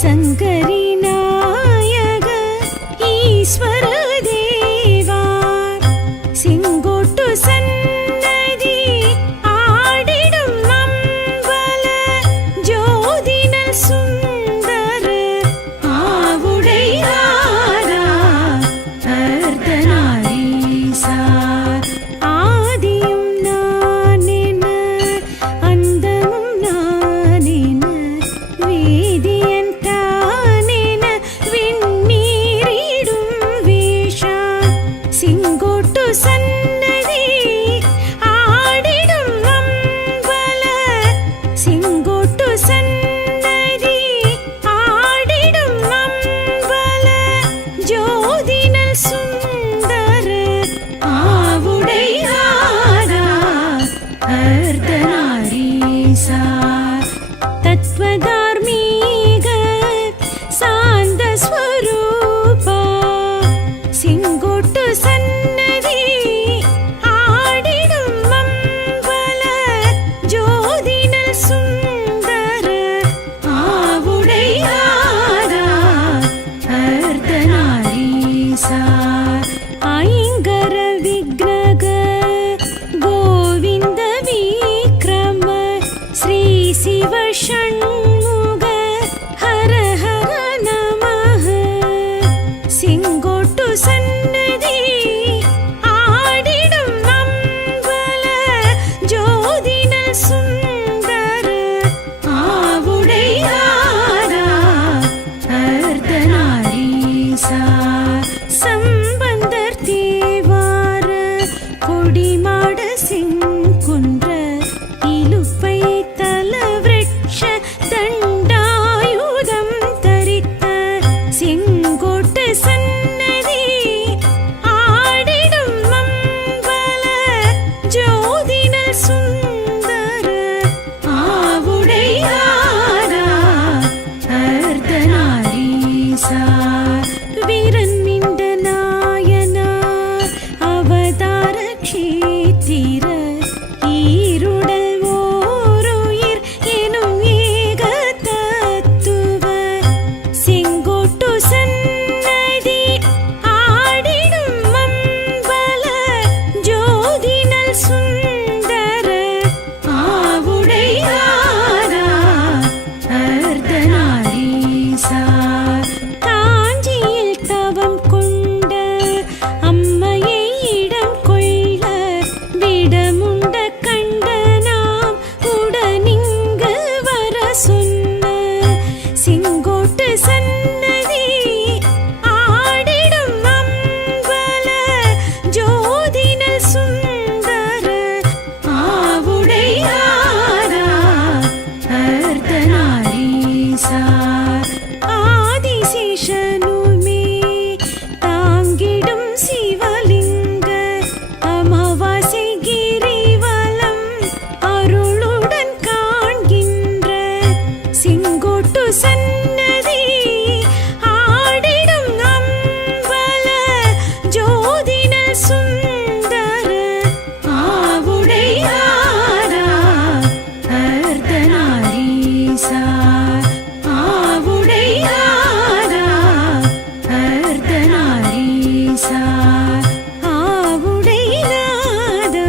சங்கரி நாயக ஈஸ்வர தேவா செங்கோட்டு சன்னதி ஆடிடும் அம்பல ஜோதினல் சுந்தர ஆவுடையாரா அர்த்தநாரீசா ஆதியும் நானென அந்தமும் நானென வேதியன் தானென விண்ணீரிடும் வேஷா செங்கோட்டு சன்னதி ஆடிடும் அம்பல செங்கோட்டு சன்னதி ஆடிடும் அம்பல ஜோதினல் சுந்தர ஆவுடையாரா அர்த்தநாரீசா தத்வதார்மீக சாந்த ஸ்வரூபா செங்கோட்டு சன்னதி ஆடிடும் அம்பல ஜோதினல் சுந்தர ஆவுடையாரா அர்த்தநாரீசா ஐங்கர விக்னக கோவிந்த விக்ரம ஸ்ரீ சிவ ஷண்முக ஹர ஹர நமஹ செங்கோட்டு சன்னதி ஆடிடும் அம்பல ஜோதினல் சுந்தர ஆவுடையாரா அர்த்தநாரீசா சம்பந்தர் தேவார கொடிமாட செங்குன்ற இலுப்பை தல விருட்ச தண்டாயுதம் தரித்த செங்கோட்டு சன்னதி ஆடிடும் அம்பல ஜோதினல் சுந்தர ஆவுடையாரா அர்த்தநாரீசா வீரன் மிண்ட நாயனா அவதார க்ஷேத்திர ஈருடல் ஓருயிர் எனும் ஏக தத்துவ செங்கோட்டு சன்னதி ஆடிடும் அம்பல ஜோதினல் சுந்தர ஆவுடையாரா அர்த்தநாரீசா காஞ்சியில் தவம் கொண்ட அம்மையை இடம் கொள்ள விடமுண்ட கண்ட நாம் உடனிங்கு வர சொன்ன செங்கோட்டு சன்னதி ஆடிடும் அம்பல ஜோதினல் சுந்தர ஆவுடையாரா அர்த்தநாரீசா ஆதிசேஷனுமே தாங்கிடும் சிவலிங்க அமாவாசை கிரிவலம் அருளுடன் காண்கின்ற செங்கோட்டு சன்னதி ஆடிடும் அம்பல ஜோதினல் சுந்தர ஆவுடையாரா அர்த்தநாரீசா ஆவுடையாரா அர்த்தநாரீசா ஆவுடையாரா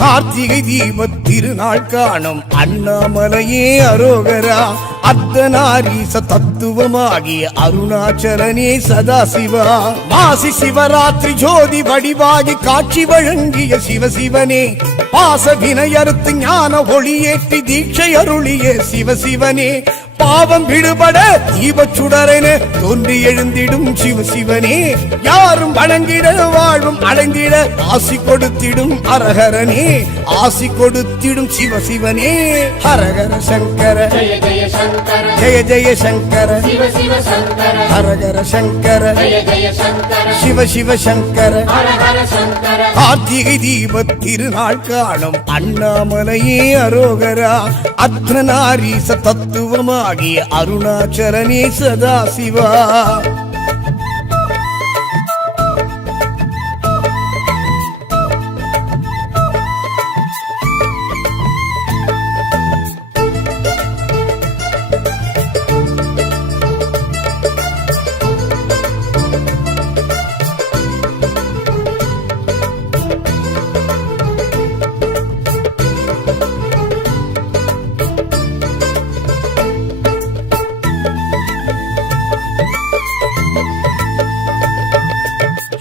கார்த்திகை தீபத் திருநாள் காணும் அண்ணாமலையே அரோகரா அர்த்தநாரீச தத்துவமாகிய அருணாச்சலனே சதாசிவா. மாசி சிவராத்திரி ஜோதி வடிவாகி காட்சி வழங்கிய சிவசிவனே, பாச வினையறுத்து ஞான ஒளியேற்றி தீட்சை அருளிய சிவசிவனே, பாவம் விடுபட தீபச்சுடரென தோன்றி எழுந்திடும் சிவசிவனே, யாரும் வணங்கிட வாழ்வும் அடைந்திட ஆசி கொடுத்திடும் அரஹரனே, ஆசி கொடுத்திடும் சிவசிவனே. ஹரஹர சங்கர ஜெய ஜெய சங்கர ஜெய ஜெய சங்கர சிவ சிவ சங்கர ஹரஹர சங்கர ஜெய ஜெய சங்கர சிவ சிவ சங்கர. ஹர ஹர சங்கர கார்த்திகை தீப திருநாள் காணும் அண்ணாமலையே அரோகரா. அர்த்தநாரீச தத்துவமாகிய அருணாச்சலனே சதாசிவா.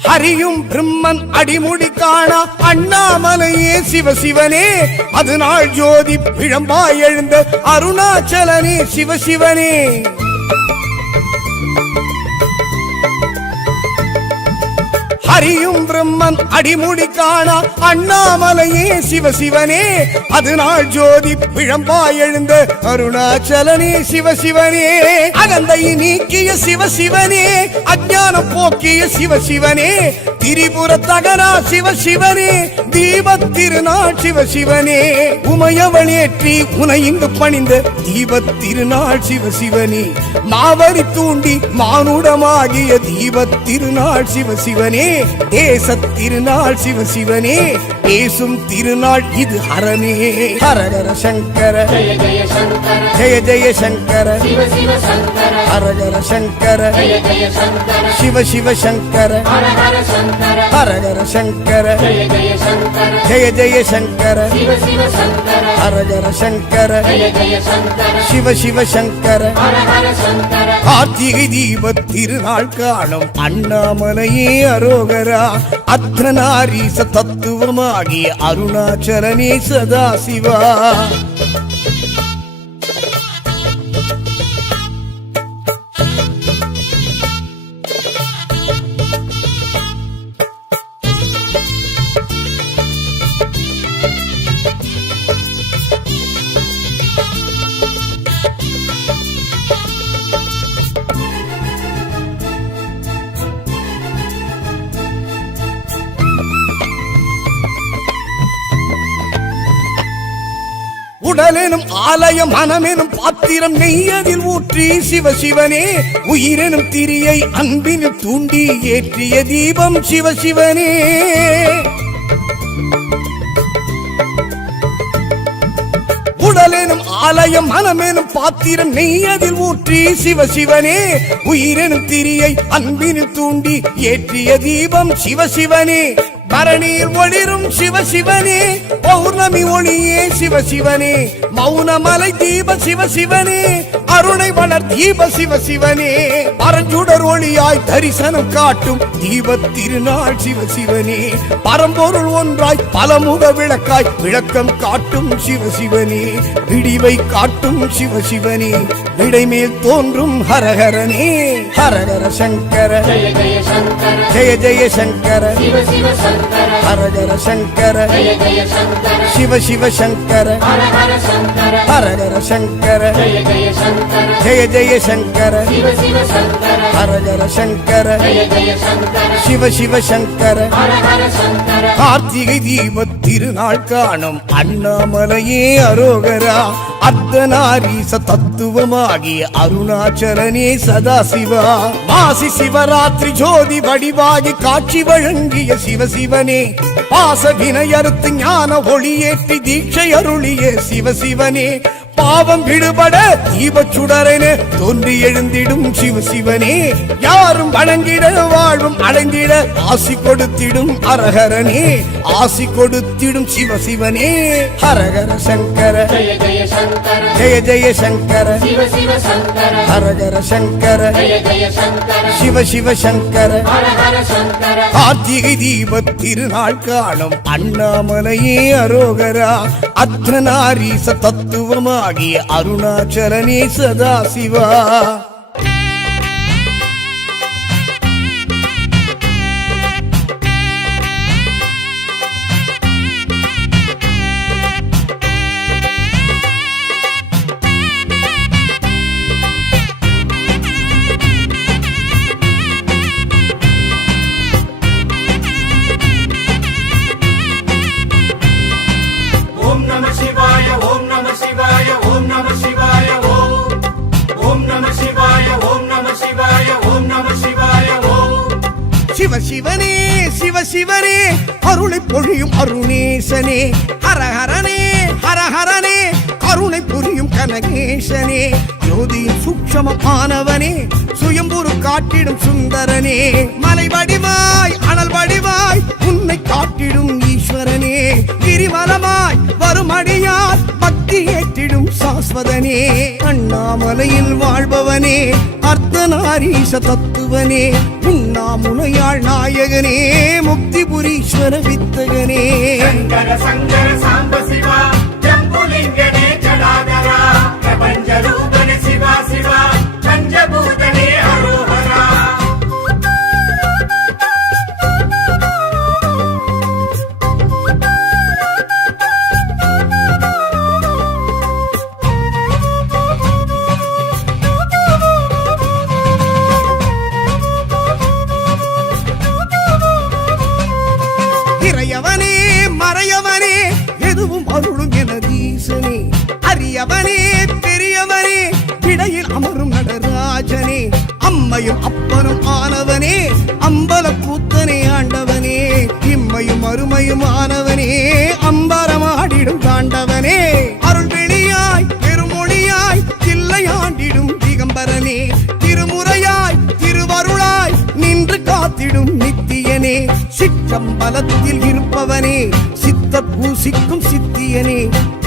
ஹரியும் பிரம்மன் அடிமுடி காணா அண்ணாமலையே சிவசிவனே, அதுநாள் ஜோதி பிழம்பாய் எழுந்த அருணாச்சலனே சிவசிவனே. ஹரியும் பிரம்மன் அடிமுடி காணா அண்ணாமலையே சிவசிவனே, அதுநாள் ஜோதி பிழம்பாய் எழுந்த அருணாச்சலனே சிவசிவனே. அகந்தை நீக்கிய சிவசிவனே, அஞ்ஞானம் போக்கிய சிவசிவனே, திரிபுர தகரா சிவசிவனே, தீபத் திருநாள் சிவசிவனே, உமையவளேற்றி உனை இங்கு பணிந்த தீபத் திருநாள் சிவசிவனே, மாவரி தூண்டி மானுடமாகிய தீபத் திருநாள் சிவசிவனே, தேசத் திருநாள் சிவசிவனே, பேசும் திருநாள் இது ஹரனே. ஹரஹர சங்கர ஜெய ஜெய சங்கர ஜெய ஜெய சங்கர சிவ சிவ சங்கர ஹரஹர சங்கர ஜெய ஜெய சங்கர சிவ சிவ சங்கர ஹர ஹர சங்கர ஹரஹர சங்கர ஜெய ஜெய சங்கர ஜெய ஜெய சங்கர சிவ சிவ சங்கர ஹரஹர சங்கர ஜெய ஜெய சங்கர சிவ சிவ சங்கர. ஹர ஹர சங்கர கார்த்திகை தீப திருநாள் காணும் அண்ணாமலையே அரோகரா. அர்த்தநாரீச தத்துவமாகிய அருணாச்சலனே சதாசிவா. உடலெனும் ஆலயம் மனமெனும் பாத்திரம் நெய்யதில் ஊற்றி சிவசிவனே, உயிரெனும் திரியை அன்பில் தூண்டி ஏற்றிய தீபம் சிவசிவனே. உடலெனும் ஆலயம் மனமெனும் பாத்திரம் நெய்யதில் ஊற்றி சிவசிவனே, உயிரெனும் திரியை அன்பில் தூண்டி ஏற்றிய தீபம் சிவசிவனே. பரணியில் ஒளிரும் சிவசிவனே, பௌர்ணமி ஒளியே சிவசிவனே, மௌனமலை தீப சிவசிவனே, அருணை வளர் தீப சிவசிவனே, பரஞ்சுடர் ஒளியாய் தரிசனம் காட்டும் தீப திருநாள் சிவசிவனே, பரம்பொருள் ஒன்றாய் பலமுக விளக்காய் விளக்கம் காட்டும் சிவசிவனே, விடிவை காட்டும் சிவசிவனே, விடைமேல் தோன்றும் ஹரஹரனே. ஹரஹர சங்கர ஜெய ஜெய சங்கர ஜெய ஜெய சங்கர சிவ சிவ சங்கர ஹரஹர சங்கர ஜெய ஜெய சங்கர சிவ சிவ சங்கர ஹர ஹர சங்கர ஹரஹர சங்கர ஜெய ஜெய சங்கர ஜெய ஜெய சங்கர சிவ சிவ சங்கர ஹரஹர சங்கர ஜெய ஜெய சங்கர சிவ சிவ சங்கர. ஹர ஹர சங்கர கார்த்திகை தீப திருநாள் காணும் அண்ணாமலையே அரோகரா. அர்த்தநாரீச தத்துவமாகிய அருணாச்சலனே சதாசிவா. மாசி சிவராத்திரி ஜோதி வடிவாகி காட்சி வழங்கிய சிவசிவனே, பாச வினையறுத்து ஞான ஒளியேற்றி தீட்சை அருளிய சிவசிவனே, பாவம் விடுபட தீபச் சுடரென தோன்றி எழுந்திடும் சிவசிவனே யாரும் வணங்கிட வாழ்வும் அடைந்திட ஆசி கொடுத்திடும் அரஹரனே ஆசி கொடுத்திடும் சிவசிவனே ஹரஹர சங்கர ஜய ஜய சங்கர ஜெய ஜெய சங்கர சிவ சிவ சங்கர ஹரஹர சங்கர ஜய ஜய சங்கர சிவ சிவ சங்கர ஹர ஹர சங்கர கார்த்திகை தீபத் திருநாள் காணும் அண்ணாமலையே அரோகரா அர்த்தநாரீச தத்துவமாகிய அருணாச்சலனே சதாசிவா ஓம் நம சிவாய ஓம் நம சிவாய ஓம் நம சிவாய ஓம் நம சிவாய ஓம் நம சிவாய ஓம் நம சிவாய சிவசிவனே சிவசிவனே அருளை பொழியும் அருணேசனே ஹரஹரனே ஹரஹரனே கருணை புரியும் கனகேசனே ஜோதியின் சூக்ஷமமானவனே சுயம்புரு காட்டிடும் சுந்தரனே மலை வடிவாய் அனல் வடிவாய் உன்னை காட்டிடும் ஈஸ்வரனே கிரிவலமாய் வரும் அடியார் பக்தி ஏற்றிடும் சாஸ்வதனே அண்ணாமலையில் வாழ்பவனே அர்த்தநாரீச தத்துவனே உண்ணாமுலையாள் நாயகனே முக்திபுரீஸ்வர வித்தகனே சங்கர சங்கர சாம்ப சிவா ஜம்புலிங்கனே ஜடாதரா பிரபஞ்ச ரூபனே சிவா சிவா பஞ்சபூதனே அரோஹரா இறையவனே மறையவனே எதுவும் அருளும் எனதீசனே அரியவனே பெரியவனே இடையில் அமரும் நடராஜனே அம்மையும் அப்பனும் ஆனவனே அம்பல கூத்தனே ஆண்டவனே இம்மையும் அருமையும் ஆனவனே அம்பரமாடிடும் தாண்டவனே அருள் வெளியாய் பெருமொழியாய் தில்லையாண்டிடும் திகம்பரனே திருமுறையாய் திருவருளாய் நின்று காத்திடும் நித்தியனே சிற்றம்பலத்தில் இருப்பவனே சித்த பூசிக்கும் சித்தியனே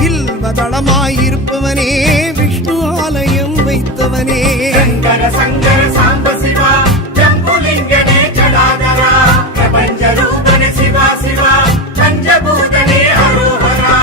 இல்வதளமாய் இருப்பவனே விஷ்ணு ஆலயம் வைத்தவனே சங்கர சங்கர சாம்ப சிவா ஜம்புலிங்கனே ஜடாதரா பிரபஞ்ச ரூபனே சிவா சிவா பஞ்சபூதனே அரோஹரா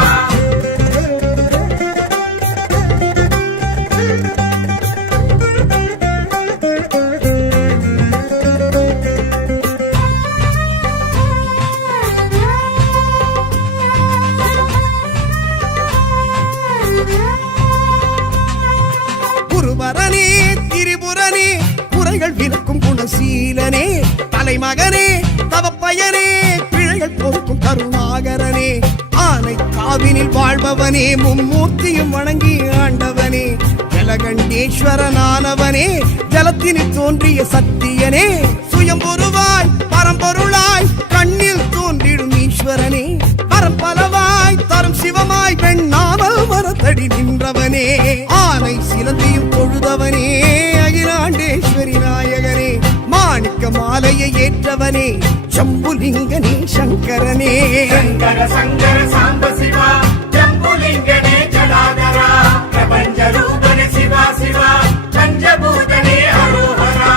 குருவரனே திரிபுரனே குறைகள் விலக்கும் குணசீலனே தலைமகனே தவப்பயனே பிழைகள் பொறுக்கும் கருணாகரனே ஆனை காவினில் வாழ்பவனே மும்மூர்த்தியும் வணங்கி ஆண்டவனே ஜலகண்டேஸ்வரனானவனே ஜலத்தினில் தோன்றிய சத்தியனே சுயம்பொருவாய் பரம்பொருளாய் கண்ணில் தோன்றிடும் ஈஸ்வரனே பரம்பலவாய் தரும் சிவமாய் பெண்ணாமல் மரத்தடி நின்றவனே ஆனை சிலந்தியும் தொழுதவனே அகிலாண்டேஸ்வரி நாயகனே மாணிக்க மாலையை ஏற்றவனே சம்புலிங்கனே சங்கரனே சங்கர சங்கர சாம்ப சிவா ஜம்புலிங்கனே ஜடாதரா பிரபஞ்ச ரூபனே சிவா சிவா பஞ்சபூதனே அரோஹரா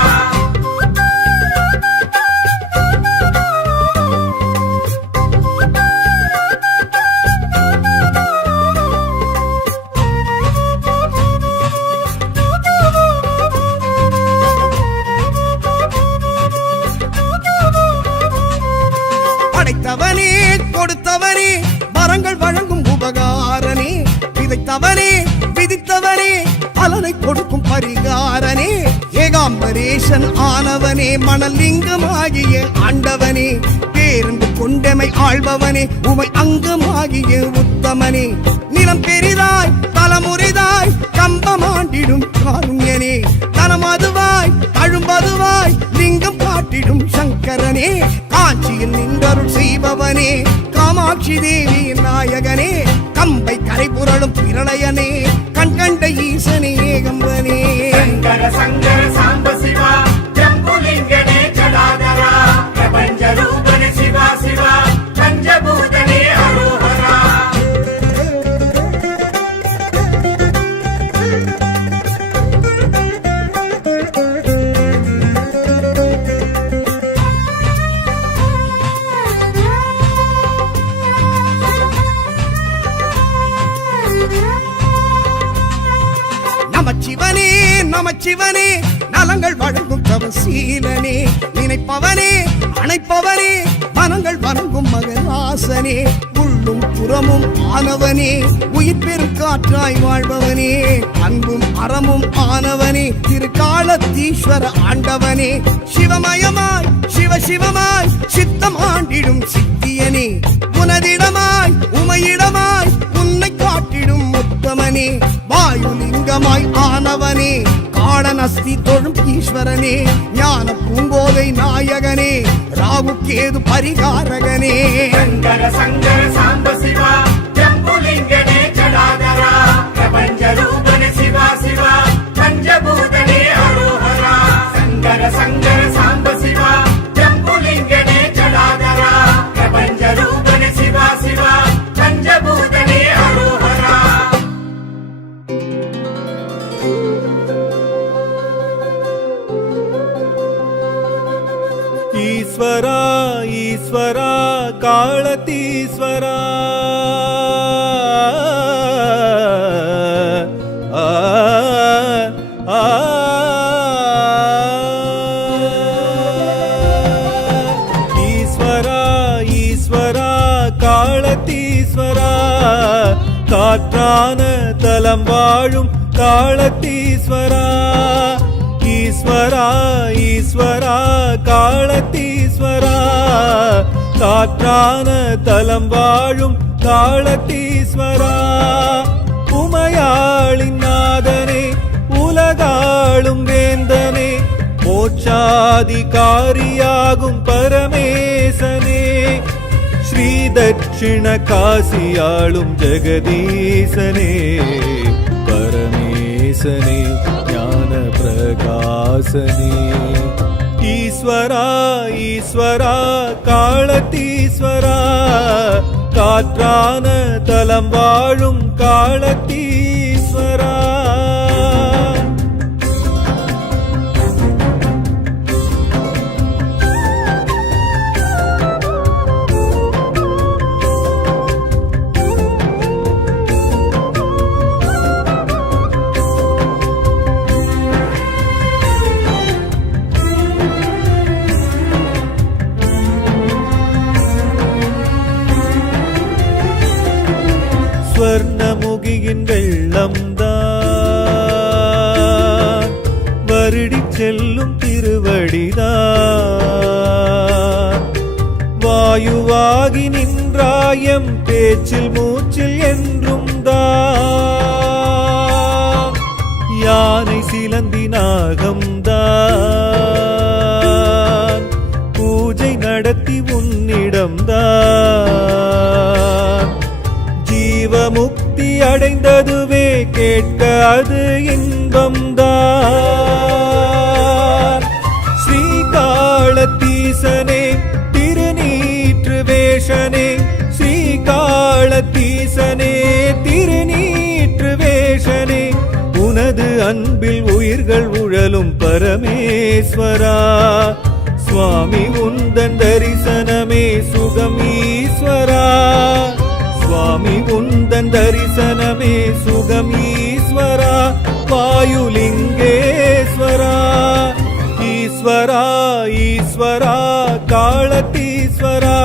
படைத்தவனே கொடுத்தவனே வரங்கள் வழங்கும் உபகாரனே விதைத்தவனே விதித்தவனே பலனை கொடுக்கும் பரிகாரனே ஏகாம்பரேசன் ஆனவனே மணலிங்கமாகிய ஆண்டவனே பேருந்து கொண்டமை ஆள்பவனே உமை அங்கமாகிய உத்தமனே நிலம் பெரிதாய் தலைமுறைதாய் கம்பமாண்டிடும் காருண்யனே தனமதுவாய் தழும்பதுவாய் லிங்கம் காட்டிடும் சங்கரனே காஞ்சியில் நின்றருள் செய்பவனே காமாட்சி தேவி நாயகனே கம்பை கரை புரளும் பிரளயனே கண்ட ஈசனே ஏகம்பனே சங்கர சங்கர சாம்ப சிவா ஜம்புலிங்கனே ஜடாதரா பிரபஞ்ச ரூபனே சிவா சிவா பஞ்சபூதனே அரோஹரா நமச்சிவனே நமச்சிவனே நலங்கள் வழங்கும் தவசீலனே நினைப்பவனே அணைப்பவனே மனங்கள் வணங்கும் மகராசனே உள்ளும் புறமும் ஆனவனே உயிர் பெருக்காற்றாய் வாழ்பவனே அன்பும் அறமும் ஆனவனே திருக்காலத்தீஸ்வர ஆண்டவனே சிவமயமாய் சிவசிவமாய் சித்தம் ஆண்டிடும் சித்தியனே உனதிடமாய் உமையிடமாய் உன்னை காட்டிடும் உத்தமனே வாயுலிங்கமாய் ஆனவனே காடனஸ்தி தொழும் ஈஸ்வரனே ஞான பூங்கோதை நாயகனே ராகுக்கேது பரிகாரகனே சங்கர சங்கர சாம்ப சிவா ஜம்புலிங்கனே ஜடாதரா பிரபஞ்ச ரூபனே சிவா சிவா பஞ்சபூதனே அரோஹரா சங்கர சங்கர சாம்ப சிவா ஜம்புலிங்கனே ஜடாதரா பிரபஞ்ச ரூபனே சிவா சிவா பஞ்சபூதனே அரோஹரா ஈஸ்வரா ஈஸ்வரா காளதீஸ்வரா ஆ, ஆ, ஈஸ்வரா ஈஸ்வரா காளதீஸ்வரா காற்றான தலம் வாழும் காளதீஸ்வரா ஈஸ்வரா ஈஸ்வரா காளதீஸ்வரா காற்றான தலம் வாழும் காளதீஸ்வரா உமையாளின் நாதனே உலகாளும் வேந்தனே மோட்சாதிகாரியாகும் பரமேசனே ஸ்ரீ தட்சிண காசியாளும் ஜெகதீசனே பரமேசனே ஞான பிரகாசனே ஈஸ்வரா ஈஸ்வரா காளதீஸ்வரா காற்றான தலம் வாழும் காளதீஸ்வரா ஸ்வர்ணமுகியின் வெள்ளம்தான் வருடி செல்லும் திருவடிதான் வாயுவாகி நின்றாயம் பேச்சில் மூச்சில் என்றும் தான் யானை சிலந்தி நாகம்தான் பூஜை நடத்தி உன்னிடம்தான் ஜீவமுக்தி அடைந்ததுவே கேட்க அது இன்பம்தான் ஸ்ரீகாளத்தீசனே திருநீற்று வேஷனே ஸ்ரீகாளத்தீசனே திருநீற்று வேஷனே உனது அன்பில் உயிர்கள் உழலும் பரமேஸ்வரா சுவாமி உந்தன் தரிசனமே சுகம் ஈஸ்வரா சுவாமி உந்தன் தரிசனமே சுகம் ஈஸ்வரா வாயுலிங்கேஸ்வரா ஈஸ்வரா ஈஸ்வரா காளதீஸ்வரா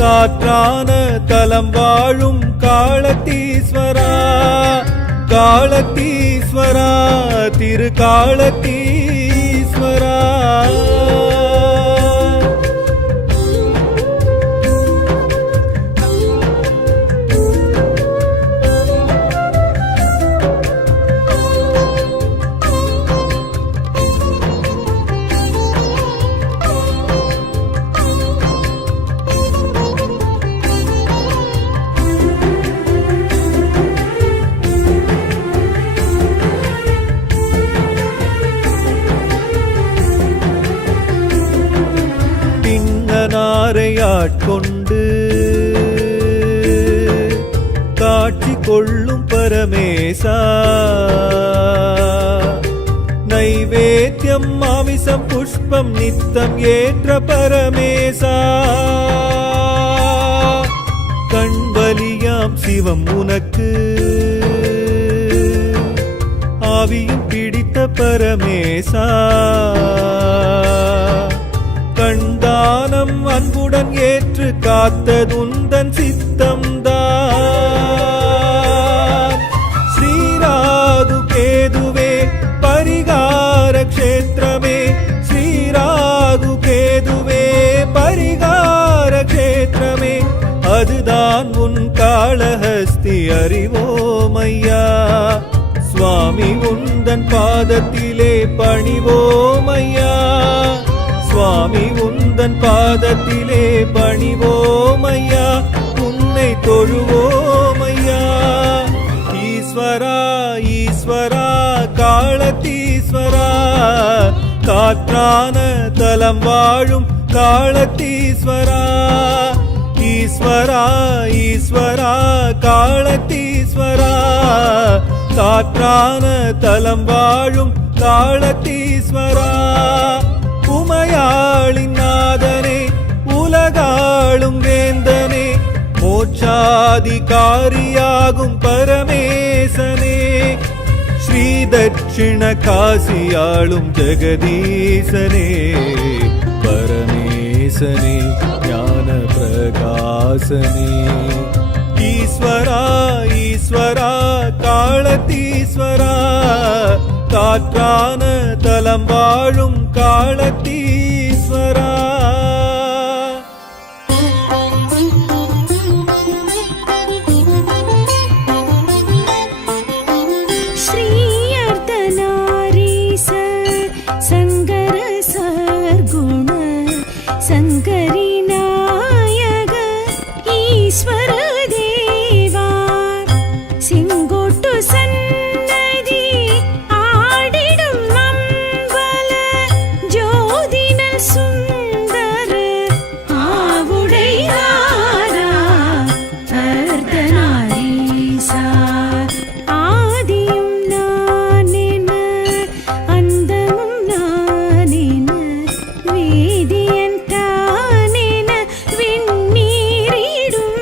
காற்றான தலம் வாழும் காளதீஸ்வரா காளதீஸ்வரா திருக்காளதீஸ்வரா அடியாரை ஆட்கொண்டு காட்சி கொள்ளும் பரமேசா நைவேத்தியம் மாமிசம் புஷ்பம் நித்தம் ஏற்ற பரமேசா கண்வலியாம் சிவம் உனக்கு ஆவியும் பிடித்த பரமேசா கண்தானம் அன்புடன் ஏற்று காத்ததுந்தன் சித்தம்தான் ஸ்ரீராகு கேதுவே பரிகார க்ஷேத்திரமே ஸ்ரீராகு கேதுவே பரிகார க்ஷேத்திரமே அதுதான் உன் காளஹஸ்தி அறிவோமையா சுவாமி உந்தன் பாதத்திலே பணிவோமையா சுவாமி உந்தன் பாதத்திலே பணிவோமையா உன்னை தொழுவோமையா ஈஸ்வரா ஈஸ்வரா காளத்தீஸ்வரா காற்றான தலம் வாழும் காளத்தீஸ்வரா ஈஸ்வரா ஈஸ்வரா காளத்தீஸ்வரா காற்றான தலம் வாழும் காளத்தீஸ்வரா உமையாளின் நாதனே உலகாளும் வேந்தனே மோட்சாதிகாரியாகும் பரமேசனே ஸ்ரீ தட்சிண காசியாளும் ஜெகதீசனே பரமேசனே ஞான பிரகாசனே ஈஸ்வரா ஈஸ்வரா காளத்தீஸ்வரா காற்றான தலம் வாழும் காளத்தீஸ்வரா श्री अर्धनारीश संगर सर्गुण संकरी नायक ईश्वर देवा सिंगोट्टु सन्नதி ஆடிடும் அம்பல ஜோதினல் சுந்தர ஆவுடையாரா அர்த்தநாரீசா ஆதியும் நானென அந்தமும் நானென வேதியன் தானென விண்ணீரிடும்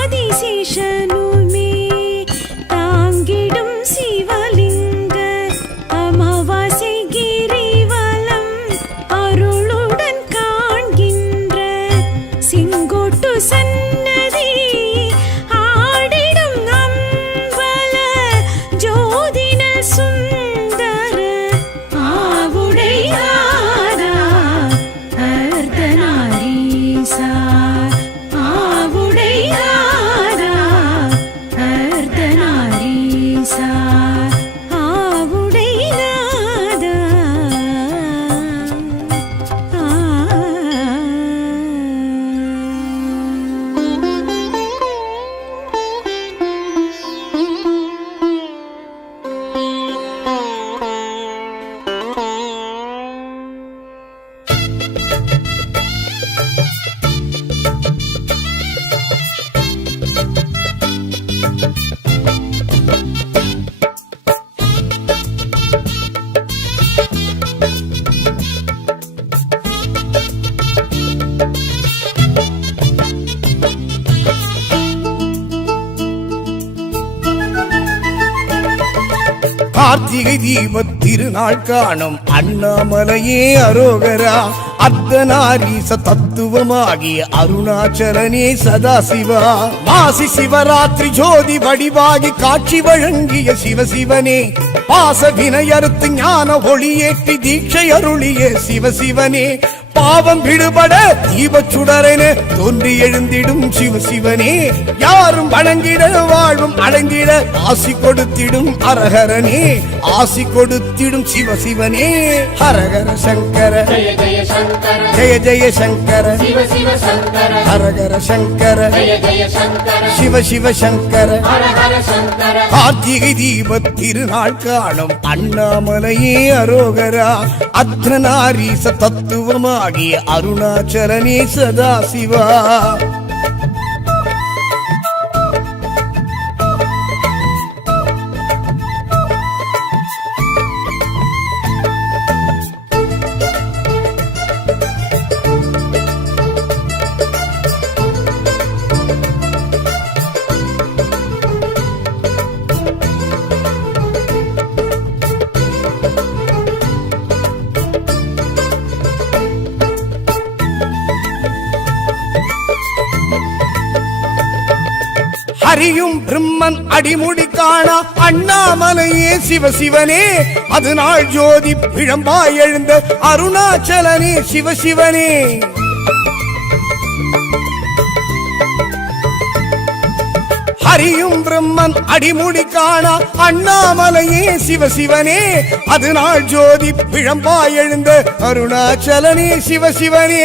ஆதிசேஷனுமே தாங்கிடும் சிவலிங்க அமாவாசை கிரிவலம் அருளுடன் காண்கின்ற செங்கோட்டு சன்னதி ஆடிடும் அம்பல ஜோதின சுந்தர ஆவுடையாரா அர்த்தநாரீசா ஆவுடையாரா அர்த்தநாரீசா ஆவுடையாரா கார்த்திகை தீபத் திருநாள் காணும் அண்ணாமலையே அரோகரா அர்த்தநாரீச தத்துவமாகிய அருணாச்சலனே சதாசிவா மாசி சிவராத்திரி ஜோதி வடிவாகி காட்சி வழங்கிய சிவசிவனே பாச வினையறுத்து ஞான ஒளியேற்றி தீட்சை அருளிய சிவசிவனே பாவம் விடுபட தீபச்சுடரென தோன்றி எழுந்திடும் சிவசிவனே யாரும் வணங்கிட வாழ்வும் அடைந்திட ஆசி கொடுத்திடும் அரஹரனே ஆசி கொடுத்திடும் சிவசிவனே ஹரஹர சங்கர ஜய ஜய சங்கர ஜெய ஜெய சங்கர சிவ சிவ சங்கர ஹரஹர சங்கர ஜய ஜய சங்கர சிவ சிவ சங்கர ஹர ஹர சங்கர கார்த்திகை தீபத் திருநாள் காணும் அண்ணாமலையே அரோகரா அர்த்தநாரீச தத்துவமாகிய அருணாச்சலனே சதாசிவா ஹரியும் பிரம்மன் அடிமுடி காணா அண்ணாமலையே சிவசிவனே அதுநாள் ஜோதி பிழம்பாய் எழுந்த அருணாச்சலனே சிவசிவனே ஹரியும் பிரம்மன் அடிமுடி காணா அண்ணாமலையே சிவசிவனே அதுநாள் ஜோதி பிழம்பாய் எழுந்த அருணாச்சலனே சிவசிவனே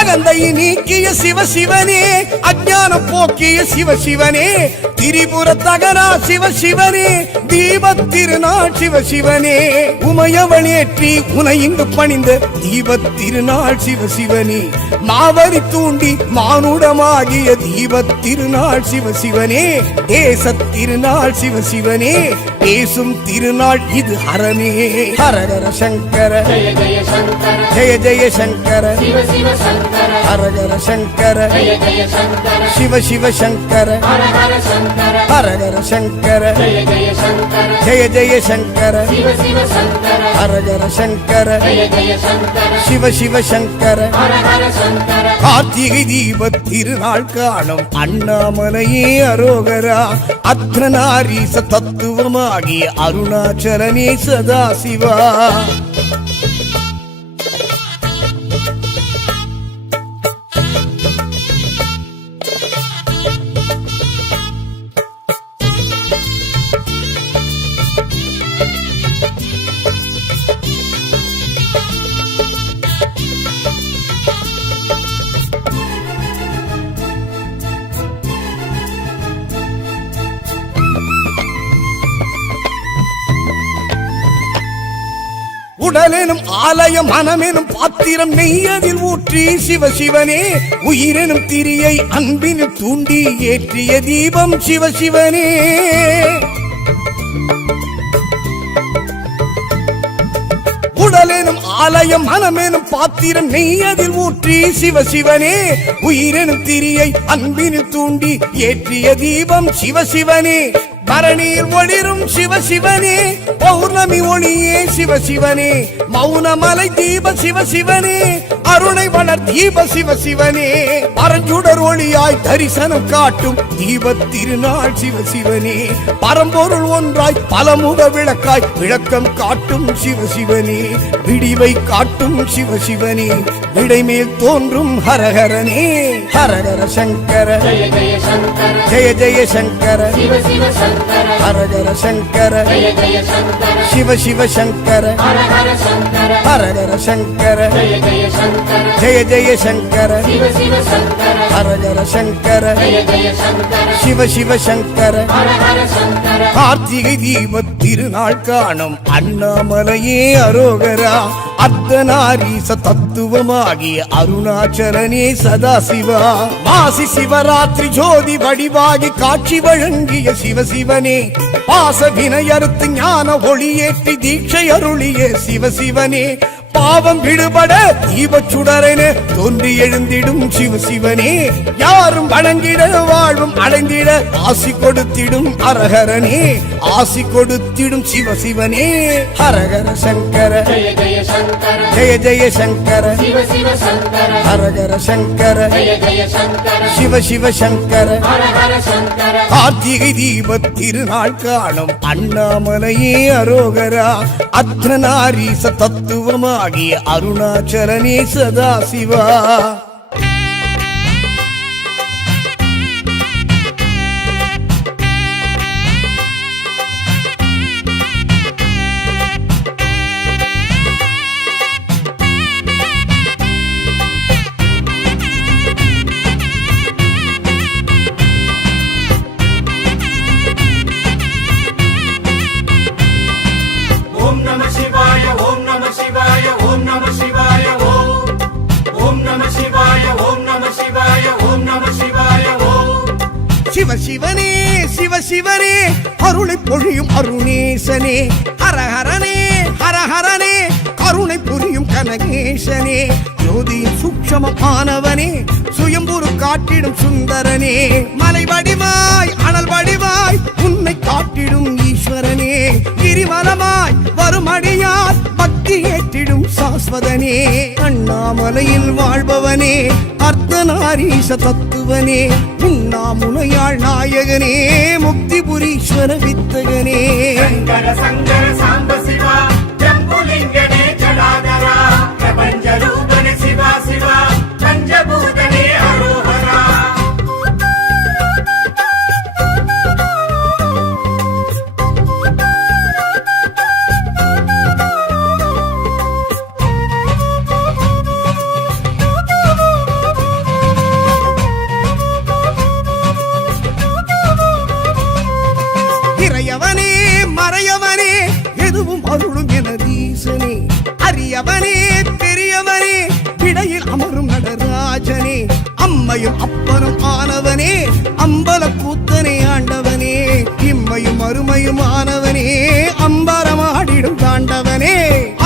அகந்தையை நீக்கிய சிவசிவனே அஞ்ஞானம் போக்கிய சிவசிவனே திரிபுர தகரா சிவசிவனே தீபத் திருநாள் சிவசிவனே உமையவளேற்றி உனை இங்கு பணிந்த தீபத் திருநாள் சிவசிவனே மாவரி தூண்டி மானுடமாகிய தீபத் திருநாள் சிவசிவனே தேசத் திருநாள் சிவசிவனே பேசும் திருநாள் இது ஹரனே ஹரஹர சங்கர ஜய ஜய சங்கர ஜெய ஜெய சங்கர சிவ சிவ சங்கர ஹரஹர சங்கர ஜய ஜய சங்கர சிவ சிவ சங்கர ஹர ஹர சங்கர ஹரஹர சங்கர ஜய ஜய சங்கர ஜெய ஜெய சங்கர சிவ சிவ சங்கர ஹரஹர சங்கர ஜய ஜய சங்கர சிவ சிவ சங்கர ஹர ஹர சங்கர கார்த்திகை தீபத் திருநாள் காணும் அண்ணாமலையே அரோகரா அர்த்தநாரீச தத்துவமாகிய அருணாச்சலனே சதாசிவா உடலெனும் ஆலயம் மனமெனும் பாத்திரம் நெய்யதில் ஊற்றி சிவசிவனே உயிரெனும் திரியை அன்பினில் தூண்டி ஏற்றிய தீபம் சிவசிவனே உடலெனும் ஆலயம் மனமெனும் பாத்திரம் நெய் அதில் ஊற்றி சிவசிவனே உயிரெனும் திரியை அன்பினில் தூண்டி ஏற்றிய தீபம் சிவசிவனே பரணியில் ஒளிரும் சிவசிவனே பௌர்ணமி ஒளியே சிவசிவனே மௌனமலை தீப சிவசிவனே அருணை வளர் தீப சிவசிவனே பரஞ்சுடர் ஒளியாய் தரிசனம் காட்டும் தீப திருநாள் சிவசிவனே பரம்பொருள் ஒன்றாய் பலமுக விளக்காய் விளக்கம் காட்டும் சிவசிவனே விடிவை காட்டும் சிவசிவனே விடைமேல் தோன்றும் ஹரஹரனே ஹரஹர சங்கர ஜய ஜய சங்கர ஜெய ஜெய சங்கர சிவ சிவ சங்கர ஹரஹர சங்கர ஜய ஜய சங்கர சிவ சிவ சங்கர ஹர ஹர சங்கர ஹரஹர சங்கர ஜய ஜய சங்கர ஜெய ஜெய சங்கர சிவ சிவ சங்கர ஹரஹர சங்கர ஜய ஜய சங்கர சிவ சிவ சங்கர ஹர ஹர சங்கர கார்த்திகை தீப திருநாள் காணும் அண்ணாமலையே அரோகரா அர்த்தநாரீச தத்துவமாகிய அருணாச்சலனே சதாசிவா மாசி சிவராத்திரி ஜோதி வடிவாகி காட்சி வழங்கிய சிவசிவனே பாச வினையறுத்து ஞான ஒளியேற்றி தீட்சை அருளிய சிவசிவனே பாவம் விடுபட தீபச் சுடரென தோன்றி எழுந்திடும் சிவசிவனே யாரும் வணங்கிட வாழ்வும் அடைந்திட ஆசி கொடுத்திடும் அரஹரனே ஆசி கொடுத்திடும் சிவசிவனே ஹரஹர சங்கர ஜய ஜய சங்கர ஜெய ஜெய சங்கர சிவ சிவ சங்கர ஹரஹர சங்கர ஜய ஜய சங்கர சிவ சிவ சங்கர ஹர ஹர சங்கர கார்த்திகை தீப திருநாள் காணும் அண்ணாமலையே அரோகரா அர்த்தநாரீச தத்துவமாகிய அருணாச்சலனே சதாசிவா ஓம் நம சிவாய ஓம் நம சிவாய ஓம் நம சிவாய ஓம் நம சிவாய ஓம் நம சிவாய ஓம் நம சிவாய சிவசிவனே சிவசிவனே அருளை பொழியும் அருணேசனே ஹரஹரனே ஹரஹரனே கருணை புரியும் கனகேசனே ஜோதியின் சூக்ஷமமானவனே சுயம்புரு காட்டிடும் சுந்தரனே மலை வடிவாய் அனல் வடிவாய் உன்னை காட்டிடும் ஈஸ்வரனே கிரிவலமாய் வரும் அடியார் பக்தி ஏற்றிடும் சாஸ்வதனே அண்ணாமலையில் வாழ்பவனே அர்த்தநாரீச தத்துவனே உண்ணாமுலையாள் நாயகனே முக்திபுரீஸ்வர வித்தகனே சங்கர சங்கர சாம்ப சிவா ஜம்புலிங்கனே ஜடாதரா பிரபஞ்ச ரூபனே சிவா சிவா பஞ்சபூதனே அரோஹரா இறையவனே மறையவனே எதுவும் அருளும் எனதீசனே அரியவனே பெரியவனே இடையில் அமரும் நடராஜனே அம்மையும் அப்பனும் ஆனவனே அம்பல கூத்தனே ஆண்டவனே இம்மையும் அருமையும் ஆனவனே அம்பரமாடிடும் தாண்டவனே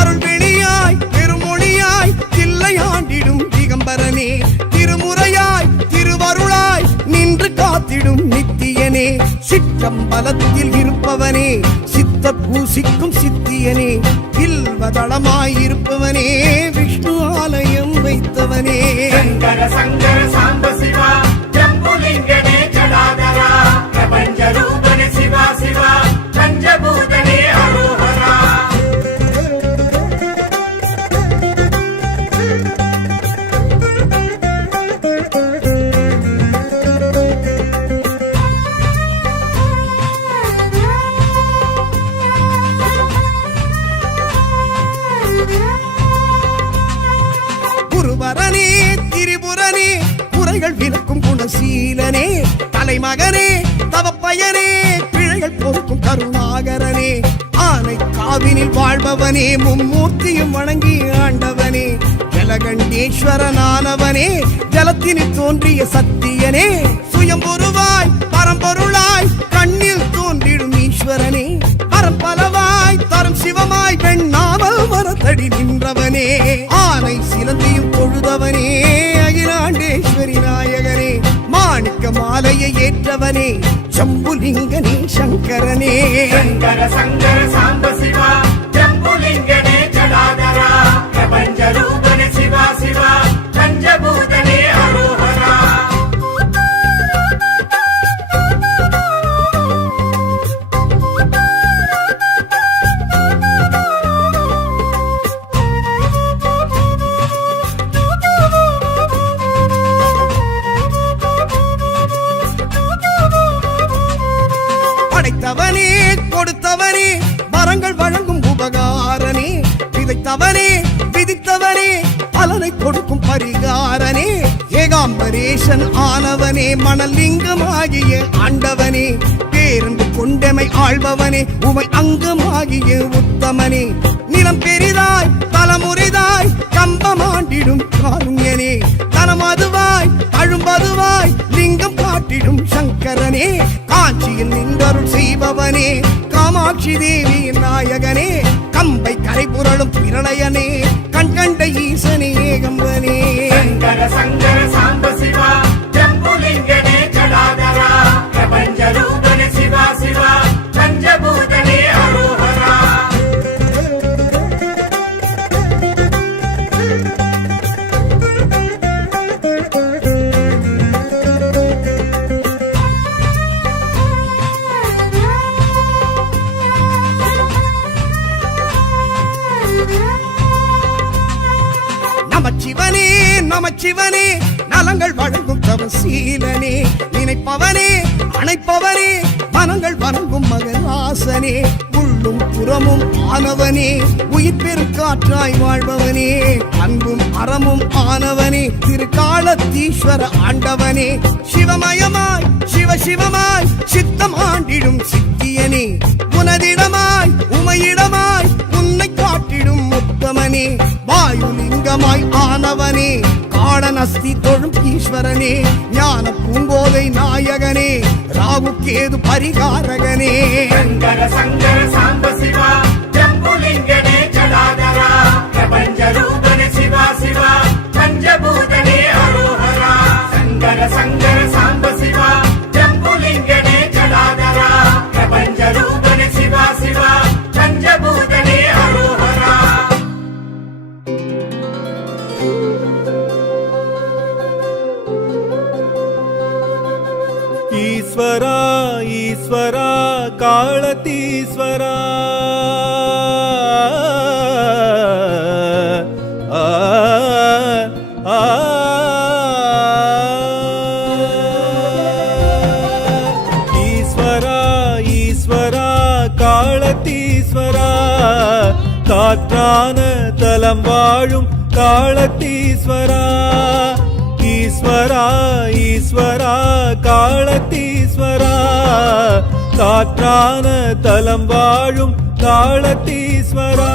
அருள் வெளியாய் பெருமொழியாய் தில்லையாண்டிடும் திகம்பரனே திருமுறையாய் திருவருளாய் நின்று காத்திடும் நித்தியனே சிற்றம்பலத்தில் இருப்பவனே சித்த பூசிக்கும் சித்தியனே இல்வதளமாய் இருப்பவனே விஷ்ணு ஆலயம் வைத்தவனே சங்கர சங்கர சாம்ப சிவா ஜம்புலிங்கனே ஜடாதரா பிரபஞ்ச ரூபனே சிவா சிவா பஞ்சபூதனே அரோஹரா குருவரனே திரிபுரனே குறைகள் விளக்கும் குணசீலனே தலைமகனே தவப்பயனே பிழைகள் பொறுக்கும் கருணாகரனே ஆனை காவினில் வாழ்பவனே மும்மூர்த்தியும் வணங்கி ஆண்டவனே ஜலகண்டேஸ்வரனானவனே ஜலத்தினில் தோன்றிய சத்தியனே சுயம்பொருவாய் பரம்பொருளாய் கண்ணில் தோன்றிடும் ஈஸ்வரனே பரம்பலவாய் தரும் சிவமாய் பெண்ணாமல் வரத்தடி அருளி நின்றவனே ஆனை சிலந்தியும் பொழுதவனே அகிலாண்டேஸ்வரி நாயகனே மாணிக்க மாலையை ஏற்றவனே ஜம்புலிங்கனே சங்கரனே சங்கர சங்கர சாம்ப சிவா ஜம்புலிங்கனே ஜடாதரா பிரபஞ்ச ரூபனே சிவா சிவா பஞ்சபூதனே அரோஹரா படைத்தவனே கொடுத்தவனே வரங்கள் வழங்கும் உபகாரனே விதைத்தவனே விதித்தவனே பலனை கொடுக்கும் பரிகாரனே ஏகாம்பரேசன் ஆனவனே மணலிங்கமாகிய ஆண்டவனே பேரன்பு கொண்டமை ஆள்பவனே உமை அங்கமாகிய உத்தமனே நிலம் பெரிதாய் தலைமுறைதாய் கம்பமாண்டிடும் காருண்யனே தனமதுவாய் அழும்பதுவாய் லிங்கம் காட்டிடும் சங்கரனே காஞ்சியில் நின்றருள் செய்பவனே காமாட்சி தேவியின் நாயகனே கம்பை கரை புரளும் பிரளயனே கண்கண்ட ஈசனே ஏகம்பனே சங்கர சங்கர சாம்ப சிவா ஜம்புலிங்கனே ஜடாதரா பிரபஞ்ச ரூபனே சிவா சிவா பஞ்சபூதனே அரோஹரா நமச்சிவனே நமச்சிவனே நலங்கள் வழங்கும் தவசீலனே நினைப்பவனே அணைப்பவனே மனங்கள் வணங்கும் மகராசனே உள்ளும் புறமும் ஆனவனே உயிர் பெருக்காற்றாய் வாழ்பவனே அன்பும் அறமும் ஆனவனே திருக்காலத்தீஸ்வர ஆண்டவனே சிவமயமாய் சிவசிவமாய் சித்தம் ஆண்டிடும் சித்தியனே உனதிடமாய் உமையிடமாய் உன்னை காட்டிடும் உத்தமனே வாயுலிங்கமாய் ஆனவனே காடனஸ்தி தொழும் ஈஸ்வரனே ஞான பூங்கோதை நாயகனே ராகு கேது பரிகாரகனே சங்கர சங்கர சாம்ப சிவா ஜம்புலிங்கனே ஜடாதரா பிரபஞ்ச ரூபனே சிவா சிவா பஞ்சபூதனே அரோஹரா சங்கர சங்கர சாம்ப சிவா ஜம்புலிங்கனே ஜடாதரா பிரபஞ்ச ரூபனே சிவா சிவா பஞ்சபூதனே அரோஹரா ஈஸ்வரா ஈஸ்வரா காளதீஸ்வரா ஆ, ஆ, ஈஸ்வரா ஈஸ்வரா காளதீஸ்வரா காற்றான தலம் வாழும் காளதீஸ்வரா ஈஸ்வரா ஈஸ்வரா காளதீஸ்வரா காற்றான தலம் வாழும் காளதீஸ்வரா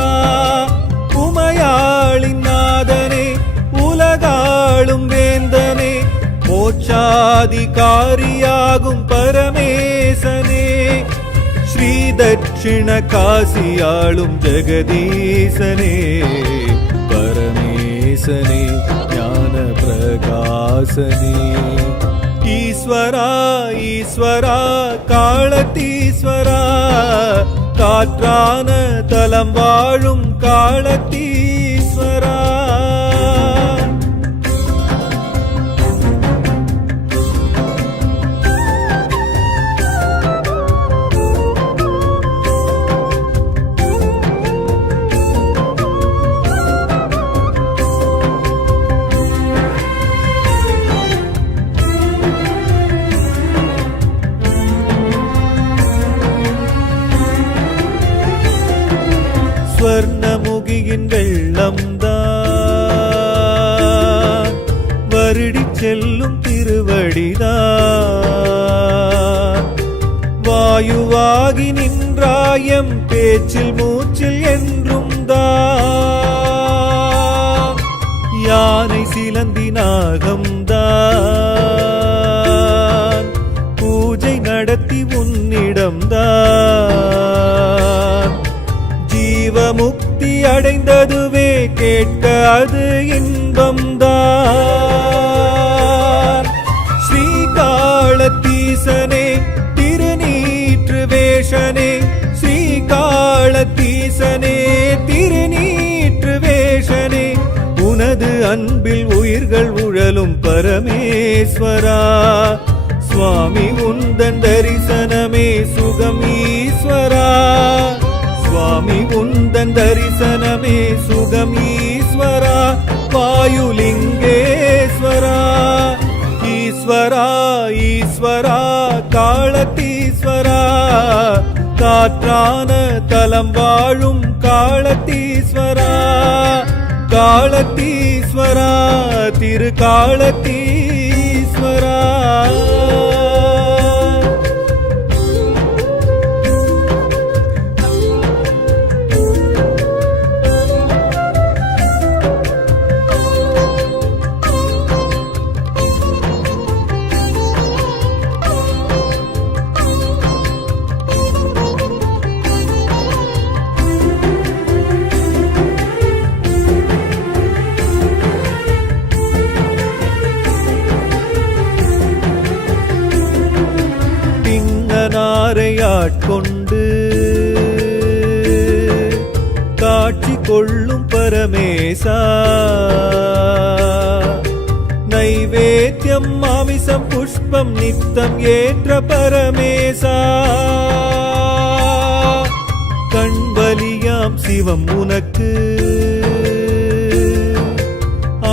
உமையாளின் நாதனே உலகாளும் வேந்தனே மோட்சாதிகாரியாகும் பரமேசனே ஸ்ரீ தட்சிண காசியாளும் ஜெகதீசனே பரமேசனே ஞான பிரகாசனே ஈஸ்வரா ஈஸ்வரா காளதீஸ்வரா காற்றான தலம் வாழும் காளதீஸ்வரா ஸ்வர்ணமுகியின் வெள்ளம்தான் வருடி செல்லும் திருவடிதான் வாயுவாகி நின்றாயம் பேச்சில் மூச்சில் என்றும் தான் யானை சிலந்தி நாகம்தான் பூஜை நடத்தி உன்னிடம்தான் ஜீவமுக்தி அடைந்ததுவே கேட்க அது இன்பம்தான். ஸ்ரீகாளத்தீசனே திருநீற்று வேஷனே, ஸ்ரீகாளத்தீசனே திருநீற்று வேஷனே, உனது அன்பில் உயிர்கள் உழலும் பரமேஸ்வரா. சுவாமி உந்தன் தரிசனமே சுகம் ஈஸ்வரா. சுவாமி உந்தன் தரிசனமே சுகம் ஈஸ்வரா. வாயுலிங்கேஸ்வரா ஈஸ்வரா ஈஸ்வரா காளத்தீஸ்வரா. காற்றான தலம் வாழும் காளத்தீஸ்வரா. காளத்தீஸ்வரா திரு காளத்தீஸ்வரா. ஆட்கொண்டு காட்சி கொள்ளும் பரமேசா. நைவேத்தியம் மாமிசம் புஷ்பம் நித்தம் ஏற்ற பரமேசா. கண்பலியாம் சிவம் உனக்கு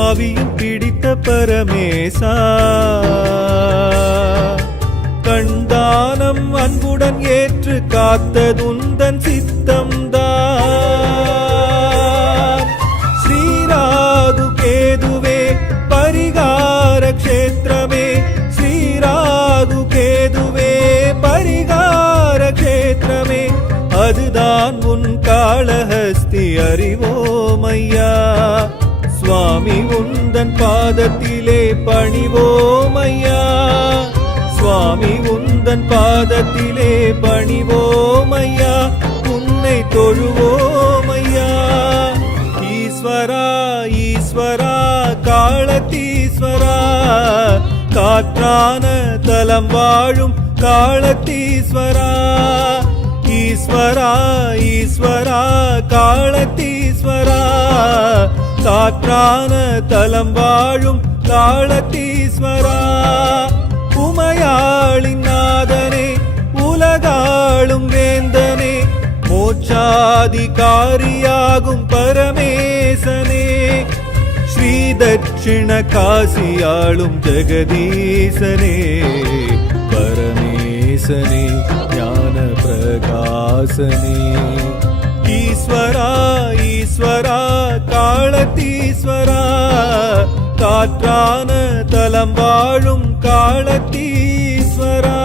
ஆவியும் பிடித்த பரமேசா. கண்தானம் அன்புடன் ஏற்று காத்ததுந்தன் சித்தம்தான். ஸ்ரீராகு கேதுவே பரிகார க்ஷேத்திரமே, ஸ்ரீராகு கேதுவே பரிகார க்ஷேத்திரமே, அதுதான் உன் காளஹஸ்தி அறிவோமையா. சுவாமி உந்தன் பாதத்திலே பணிவோமையா. சுவாமி உந்தன் பாதத்திலே பணிவோமையா. உன்னை தொழுவோமையா. ஈஸ்வரா ஈஸ்வரா காளத்தீஸ்வரா. காற்றான தலம் வாழும் காளத்தீஸ்வரா. ஈஸ்வரா ஈஸ்வரா காளத்தீஸ்வரா. காற்றான தலம் வாழும் காளத்தீஸ்வரா. உமையாளின் நாதனே உலகாளும் வேந்தனே, மோட்சாதிகாரியாகும் பரமேசனே. ஸ்ரீ தட்சிண காசியாளும் ஜெகதீசனே, பரமேசனே ஞான பிரகாசனே. ஈஸ்வரா ஈஸ்வரா காளத்தீஸ்வரா. காற்றான தலம் வாழும் காளத்தீஸ்வரா.